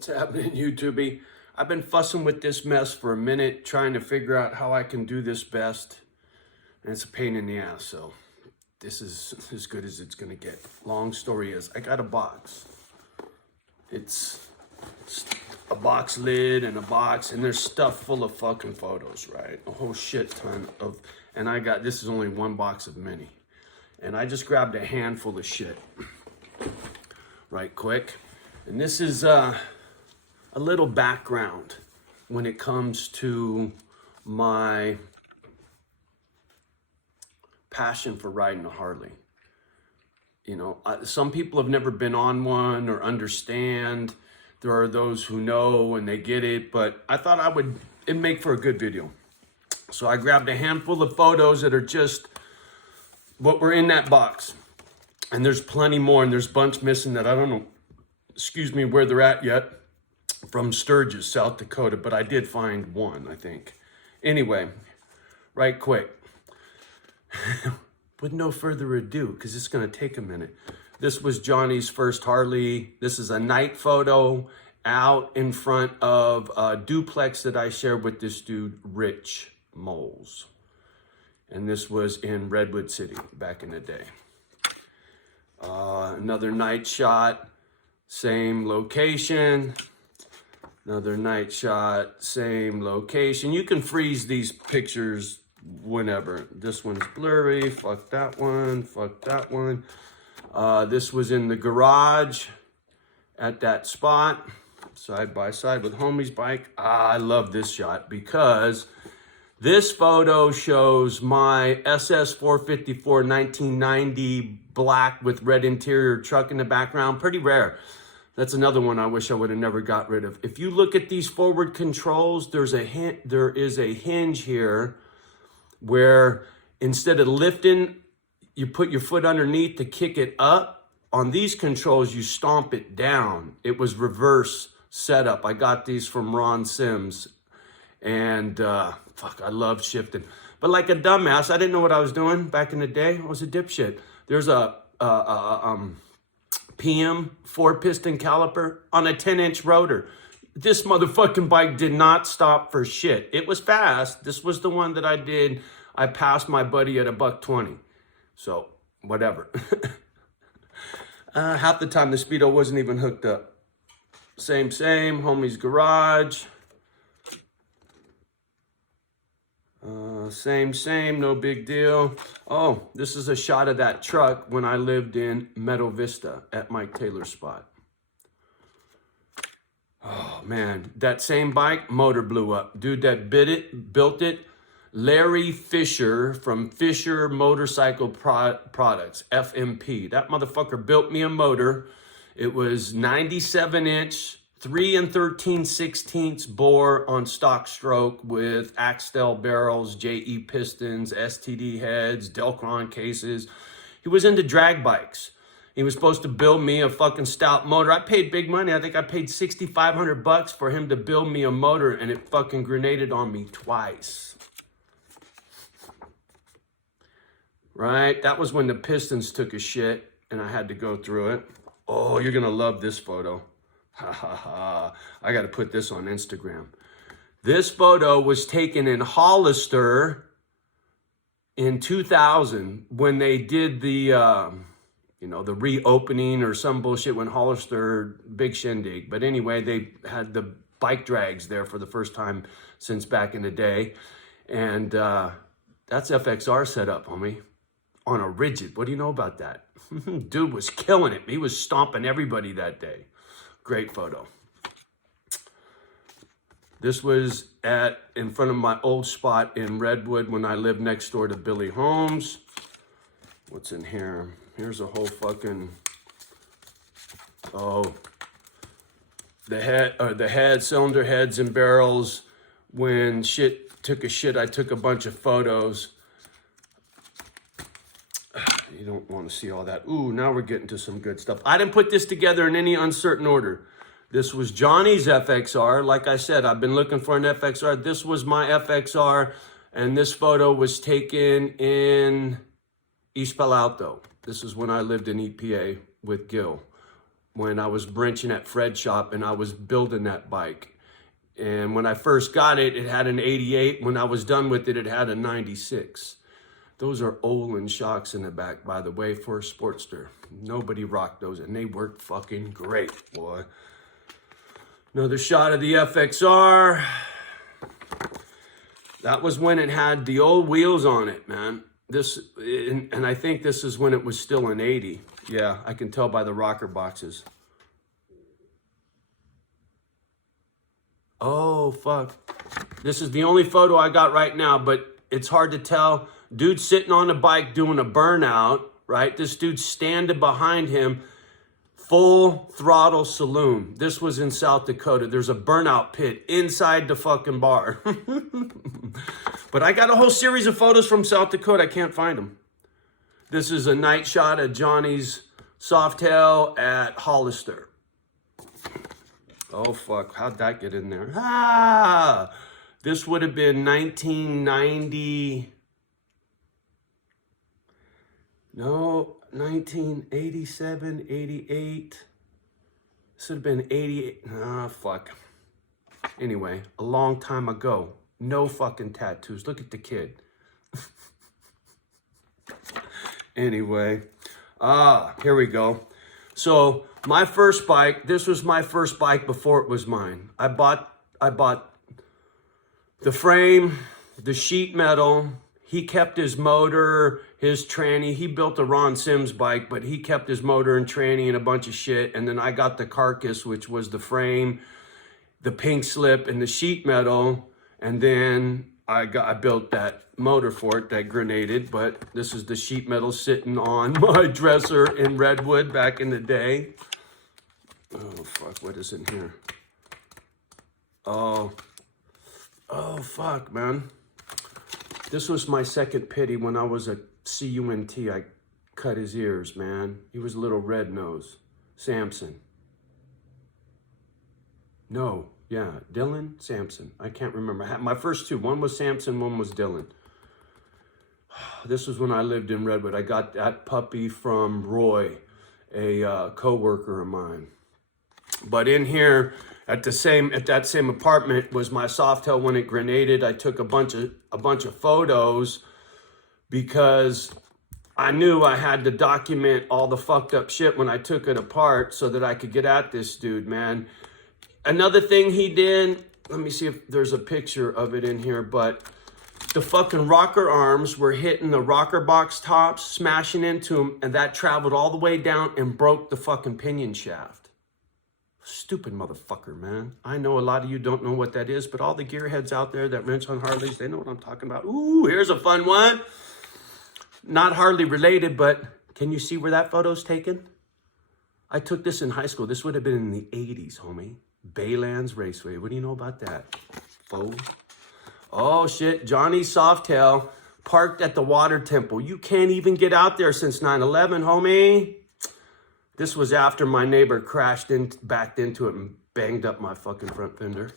What's happening, YouTube? I've been fussing with this mess for a minute, trying to figure out how I can do this best. And it's a pain in the ass, so this is as good as it's gonna get. Long story is, I got a box. It's a box lid and a box, and there's stuff full of fucking photos, right? A whole shit ton of, and this is only one box of many. And I just grabbed a handful of shit, right quick. And this is a little background when it comes to my passion for riding a Harley. You know, some people have never been on one or understand. There are those who know and they get it, but I thought it'd make for a good video. So I grabbed a handful of photos that are just what were in that box. And there's plenty more, and there's a bunch missing that I don't know, excuse me, where they're at yet, from Sturgis, South Dakota, but I did find one, I think. Anyway, right quick. With no further ado, because it's going to take a minute. This was Johnny's first Harley. This is a night photo out in front of a duplex that I shared with this dude, Rich Moles. And this was in Redwood City back in the day. Another night shot, same location. Another night shot, same location. You can freeze these pictures whenever. This one's blurry, fuck that one, fuck that one. This was in the garage at that spot, side by side with homie's bike. I love this shot because this photo shows my SS 454 1990 black with red interior truck in the background. Pretty rare. That's another one I wish I would have never got rid of. If you look at these forward controls, there is a hinge here where instead of lifting, you put your foot underneath to kick it up. On these controls, you stomp it down. It was reverse setup. I got these from Ron Sims. And fuck, I love shifting. But like a dumbass, I didn't know what I was doing back in the day. I was a dipshit. There's a PM 4-piston caliper on a 10-inch rotor. This motherfucking bike did not stop for shit. It was fast. This was the one that I did. I passed my buddy at $120. So, whatever. Half the time the Speedo wasn't even hooked up. Same, homie's garage. Same, no big deal. Oh, this is a shot of that truck when I lived in Meadow Vista at Mike Taylor's spot. Oh man, that same bike, motor blew up. Dude that built it, Larry Fisher from Fisher Motorcycle Products, FMP. That motherfucker built me a motor. It was 97-inch, 3 13/16 bore on stock stroke with Axtell barrels, JE pistons, STD heads, Delcron cases. He was into drag bikes. He was supposed to build me a fucking stout motor. I paid big money. I think I paid $6,500 for him to build me a motor, and it fucking grenaded on me twice. Right? That was when the pistons took a shit, and I had to go through it. Oh, you're gonna love this photo. Ha ha ha. I gotta put this on Instagram. This photo was taken in Hollister in 2000 when they did the, the reopening or some bullshit when Hollister, big shindig. But anyway, they had the bike drags there for the first time since back in the day. And that's FXR setup, homie. On a Rigid. What do you know about that? Dude was killing it. He was stomping everybody that day. Great photo. This was in front of my old spot in Redwood when I lived next door to Billy Holmes. What's in here? Here's a whole fucking, the head, cylinder heads and barrels. When shit took a shit, I took a bunch of photos. You don't want to see all that. Ooh, now we're getting to some good stuff. I didn't put this together in any uncertain order. This was Johnny's FXR. Like I said, I've been looking for an FXR. This was my FXR, and this photo was taken in East Palo Alto. This is when I lived in EPA with Gil. when I was branching at Fred's shop and I was building that bike. And when I first got it, it had an 88. When I was done with it, it had a 96. Those are Olin shocks in the back, by the way, for a Sportster. Nobody rocked those, and they worked fucking great, boy. Another shot of the FXR. That was when it had the old wheels on it, man. And I think this is when it was still an 80. Yeah, I can tell by the rocker boxes. Oh, fuck. This is the only photo I got right now, but it's hard to tell. Dude sitting on a bike doing a burnout, right? This dude standing behind him, full throttle saloon. This was in South Dakota. There's a burnout pit inside the fucking bar. But I got a whole series of photos from South Dakota. I can't find them. This is a night shot of Johnny's Softail at Hollister. Oh, fuck. How'd that get in there? Ah! This would have been 1990... No, 1987, 88. This would have been 88. Ah, fuck. Anyway, a long time ago. No fucking tattoos. Look at the kid. Anyway. Here we go. So, my first bike, this was my first bike before it was mine. I bought the frame, the sheet metal. He kept his motor, his tranny. He built a Ron Sims bike, but he kept his motor and tranny and a bunch of shit. And then I got the carcass, which was the frame, the pink slip, and the sheet metal. And then I built that motor for it that grenaded. But this is the sheet metal sitting on my dresser in Redwood back in the day. Oh, fuck. What is in here? Oh, fuck, man. This was my second pity when I was a CUNT. I cut his ears, man. He was a little red nose. Samson. No, yeah, Dylan, Samson. I can't remember. My first two, one was Samson, one was Dylan. This was when I lived in Redwood. I got that puppy from Roy, a co-worker of mine. But in here, at that same apartment was my Softail when it grenaded. I took a bunch of photos because I knew I had to document all the fucked up shit when I took it apart so that I could get at this dude, man. Another thing he did, let me see if there's a picture of it in here, but the fucking rocker arms were hitting the rocker box tops, smashing into them, and that traveled all the way down and broke the fucking pinion shaft. Stupid motherfucker, man. I know a lot of you don't know what that is, but all the gearheads out there that wrench on Harleys, they know what I'm talking about. Ooh, here's a fun one. Not Harley related, but can you see where that photo's taken? I took this in high school. This would have been in the 80s, homie. Baylands Raceway. What do you know about that? Foe. Oh, shit. Johnny Softail parked at the Water Temple. You can't even get out there since 9/11, homie. This was after my neighbor backed into it and banged up my fucking front fender.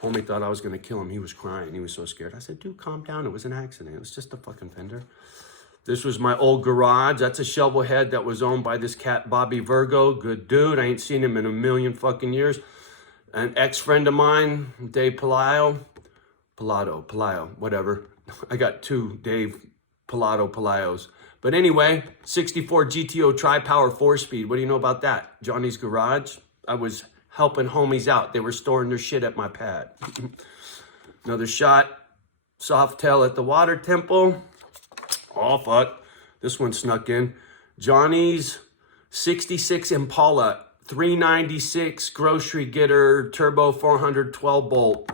Homie thought I was going to kill him. He was crying. He was so scared. I said, dude, calm down. It was an accident. It was just a fucking fender. This was my old garage. That's a shovel head that was owned by this cat, Bobby Virgo. Good dude. I ain't seen him in a million fucking years. An ex-friend of mine, Dave Palaio, whatever. I got two Dave Palaios. But anyway, 64 GTO Tri-Power 4-speed. What do you know about that? Johnny's garage. I was helping homies out. They were storing their shit at my pad. Another shot. Softail at the Water Temple. Oh, fuck. This one snuck in. Johnny's 66 Impala. 396 grocery getter, turbo 412 bolt.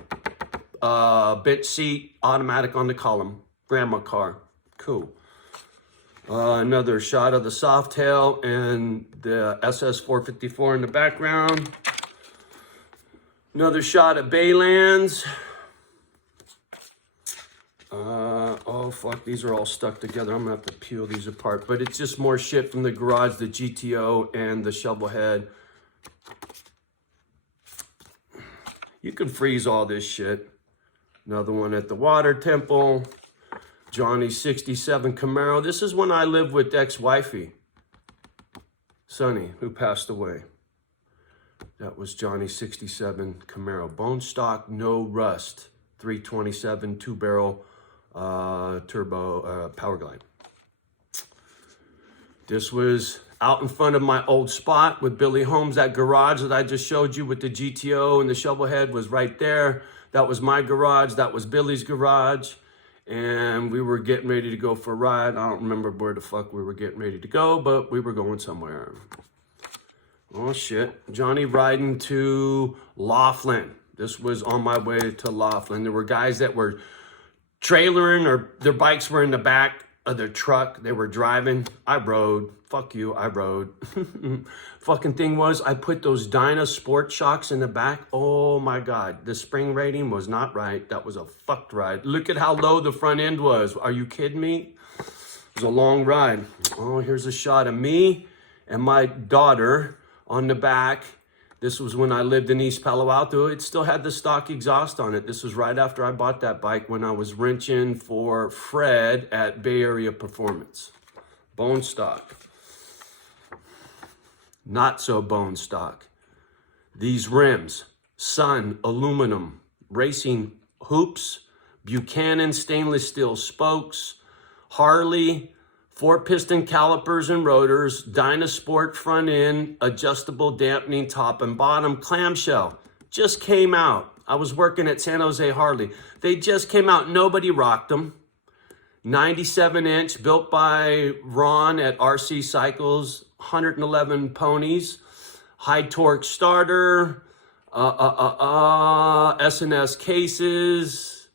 Bench seat, automatic on the column. Grandma car. Cool. Another shot of the Softail and the SS454 in the background. Another shot of Baylands. Oh, fuck. These are all stuck together. I'm going to have to peel these apart. But it's just more shit from the garage, the GTO, and the shovel head. You can freeze all this shit. Another one at the Water Temple. Johnny's 67 Camaro. This is when I lived with ex-wifey, Sonny, who passed away. That was Johnny's 67 Camaro. Bone stock, no rust. 327 two-barrel turbo Power Glide. This was out in front of my old spot with Billy Holmes. That garage that I just showed you with the GTO and the shovel head was right there. That was my garage. That was Billy's garage. And we were getting ready to go for a ride. I don't remember where the fuck we were getting ready to go, but we were going somewhere. Oh shit. Johnny riding to Laughlin. This was on my way to Laughlin. There were guys that were trailering, or their bikes were in the back of their truck. They were driving. I rode. Fuck you, I rode. Fucking thing was, I put those Dyna Sport shocks in the back. Oh my God, the spring rating was not right. That was a fucked ride. Look at how low the front end was. Are you kidding me? It was a long ride. Oh, here's a shot of me and my daughter on the back. This was when I lived in East Palo Alto. It still had the stock exhaust on it. This was right after I bought that bike, when I was wrenching for Fred at Bay Area Performance. Bone stock. Not so bone stock. These rims, Sun aluminum, racing hoops, Buchanan stainless steel spokes, Harley 4-piston calipers and rotors, Dynasport front end, adjustable dampening top and bottom, clamshell. Just came out. I was working at San Jose Harley. They just came out. Nobody rocked them. 97-inch, built by Ron at RC Cycles, 111 ponies, high torque starter, S&S cases,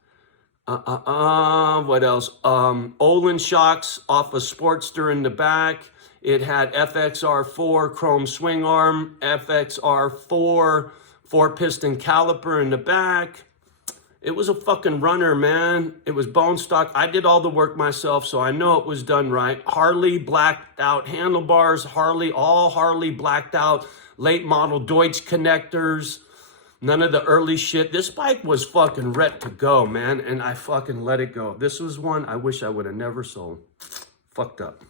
what else? Olin shocks off a Sportster in the back. It had FXR4 chrome swing arm, FXR4 4-piston caliper in the back. It was a fucking runner, man. It was bone stock. I did all the work myself, so I know it was done right. Harley blacked out handlebars, all Harley blacked out, late model Deutsch connectors, none of the early shit. This bike was fucking ready to go, man, and I fucking let it go. This was one I wish I would have never sold. Fucked up.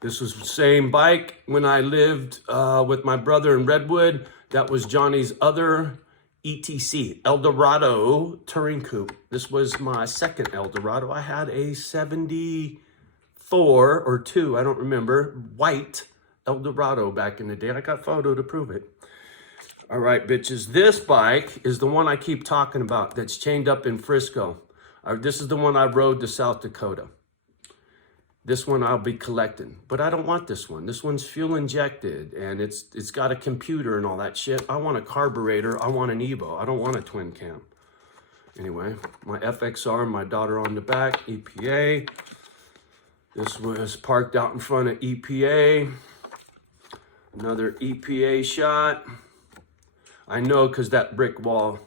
This was the same bike when I lived with my brother in Redwood. That was Johnny's other ETC, Eldorado Touring Coupe. This was my second Eldorado. I had a 74 or 2, I don't remember, white Eldorado back in the day. I got photo to prove it. All right, bitches. This bike is the one I keep talking about that's chained up in Frisco. This is the one I rode to South Dakota. This one I'll be collecting, but I don't want this one. This one's fuel injected, and it's got a computer and all that shit. I want a carburetor. I want an Evo. I don't want a twin cam. Anyway, my FXR, my daughter on the back, EPA. This was parked out in front of EPA. Another EPA shot. I know because that brick wall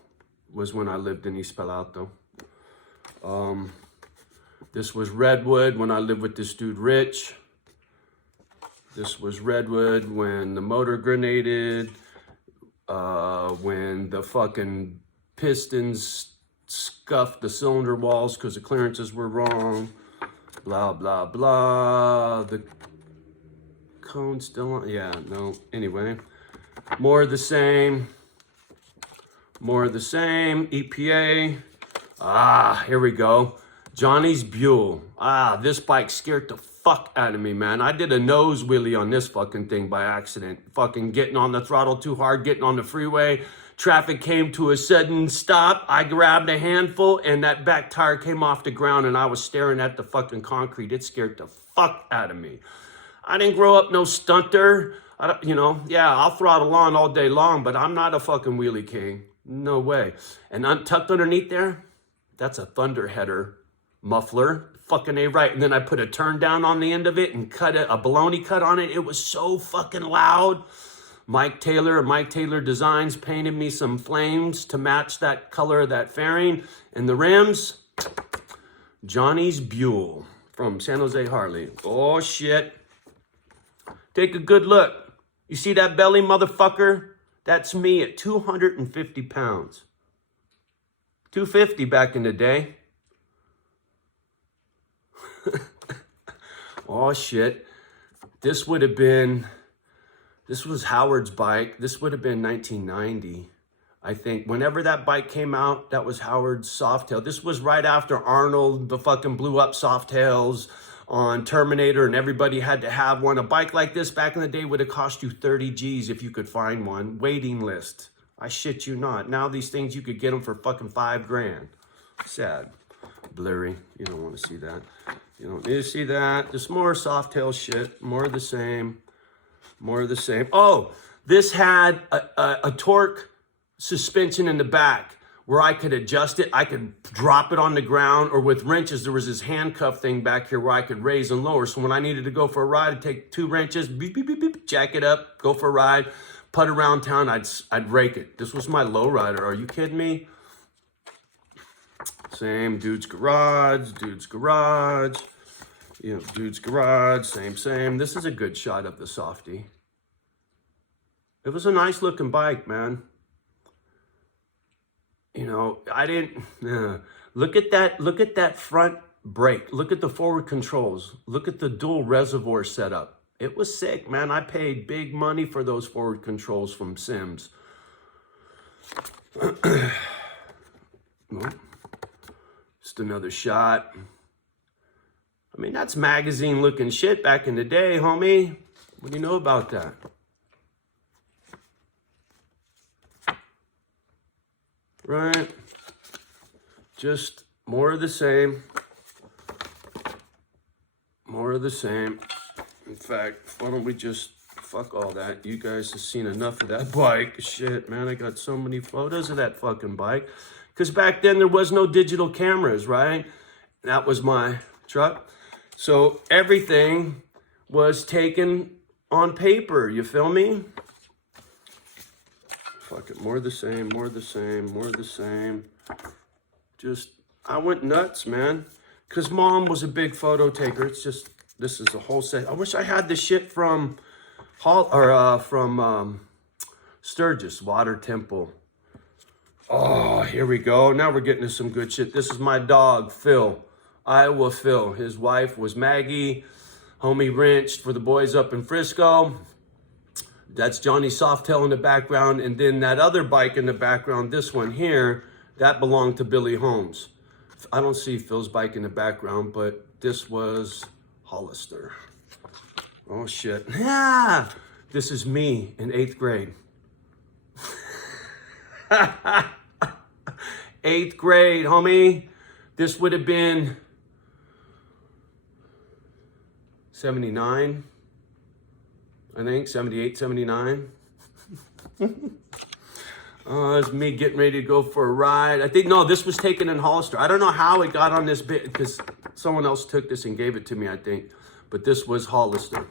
was when I lived in East Palo Alto. This was Redwood when I lived with this dude, Rich. This was Redwood when the motor grenaded, when the fucking pistons scuffed the cylinder walls because the clearances were wrong, blah, blah, blah. The cone's still on, yeah, no, anyway. More of the same, EPA. Here we go. Johnny's Buell. This bike scared the fuck out of me, man. I did a nose wheelie on this fucking thing by accident. Fucking getting on the throttle too hard, getting on the freeway. Traffic came to a sudden stop. I grabbed a handful and that back tire came off the ground and I was staring at the fucking concrete. It scared the fuck out of me. I didn't grow up no stunter. I'll throttle on all day long, but I'm not a fucking wheelie king. No way. And tucked underneath there, that's a Thunderheader muffler, fucking A right. And then I put a turn down on the end of it and cut a baloney cut on it. It was so fucking loud. Mike Taylor Designs painted me some flames to match that color of that fairing. And the rims, Johnny's Buell from San Jose Harley. Oh shit. Take a good look. You see that belly, motherfucker? That's me at 250 pounds. 250 back in the day. Oh shit. This would have been This was Howard's bike. This would have been 1990. I think whenever that bike came out, that was Howard's Softail. This was right after Arnold, the fucking blew up Softails on Terminator, and everybody had to have one. A bike like this back in the day would have cost you 30 G's if you could find one. Waiting list. I shit you not. Now these things, you could get them for fucking $5,000. Sad. Blurry. You don't want to see that. You don't need to see that. Just more Softail shit. More of the same. More of the same. Oh, this had a torque suspension in the back where I could adjust it. I could drop it on the ground, or with wrenches, there was this handcuff thing back here where I could raise and lower. So when I needed to go for a ride, I'd take 2 wrenches, beep, beep, beep, beep, jack it up, go for a ride, put around town, I'd rake it. This was my lowrider. Are you kidding me? Same, dude's garage, you know, dude's garage, same. This is a good shot of the Softy. It was a nice looking bike, man. You know, I didn't, look at that front brake. Look at the forward controls. Look at the dual reservoir setup. It was sick, man. I paid big money for those forward controls from Sims. Well, just another shot. I mean, that's magazine looking shit back in the day, homie. What do you know about that? Right? Just more of the same. More of the same. In fact, why don't we just fuck all that? You guys have seen enough of that bike. Shit, man, I got so many photos of that fucking bike. Because back then there was no digital cameras, right? That was my truck. So everything was taken on paper, you feel me? Fuck it, more of the same, more of the same, more of the same. Just, I went nuts, man. Because Mom was a big photo taker. It's just, this is a whole set. I wish I had the shit from Sturgis, Water Temple. Oh, here we go. Now we're getting to some good shit. This is my dog, Phil. Iowa Phil. His wife was Maggie. Homie wrenched for the boys up in Frisco. That's Johnny Softail in the background. And then that other bike in the background, this one here, that belonged to Billy Holmes. I don't see Phil's bike in the background, but this was Hollister. Oh, shit. Yeah, this is me in 8th grade. 8th grade, homie. This would have been 79. I think 78, 79. It's me getting ready to go for a ride. I think, no, this was taken in Hollister. I don't know how it got on this bit because someone else took this and gave it to me, I think. But this was Hollister.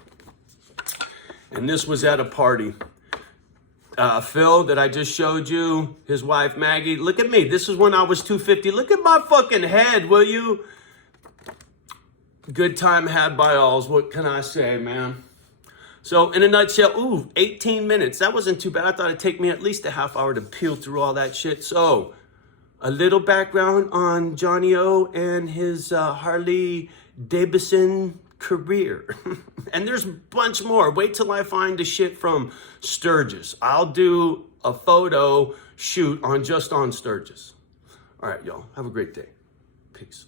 And this was at a party. Phil, that I just showed you, his wife, Maggie. Look at me. This is when I was 250. Look at my fucking head, will you? Good time had by alls. What can I say, man? So in a nutshell, ooh, 18 minutes. That wasn't too bad. I thought it'd take me at least a half hour to peel through all that shit. So a little background on Johnny O and his Harley Davidson career. And there's a bunch more. Wait till I find the shit from Sturgis. I'll do a photo shoot on just on Sturgis. All right, y'all. Have a great day. Peace.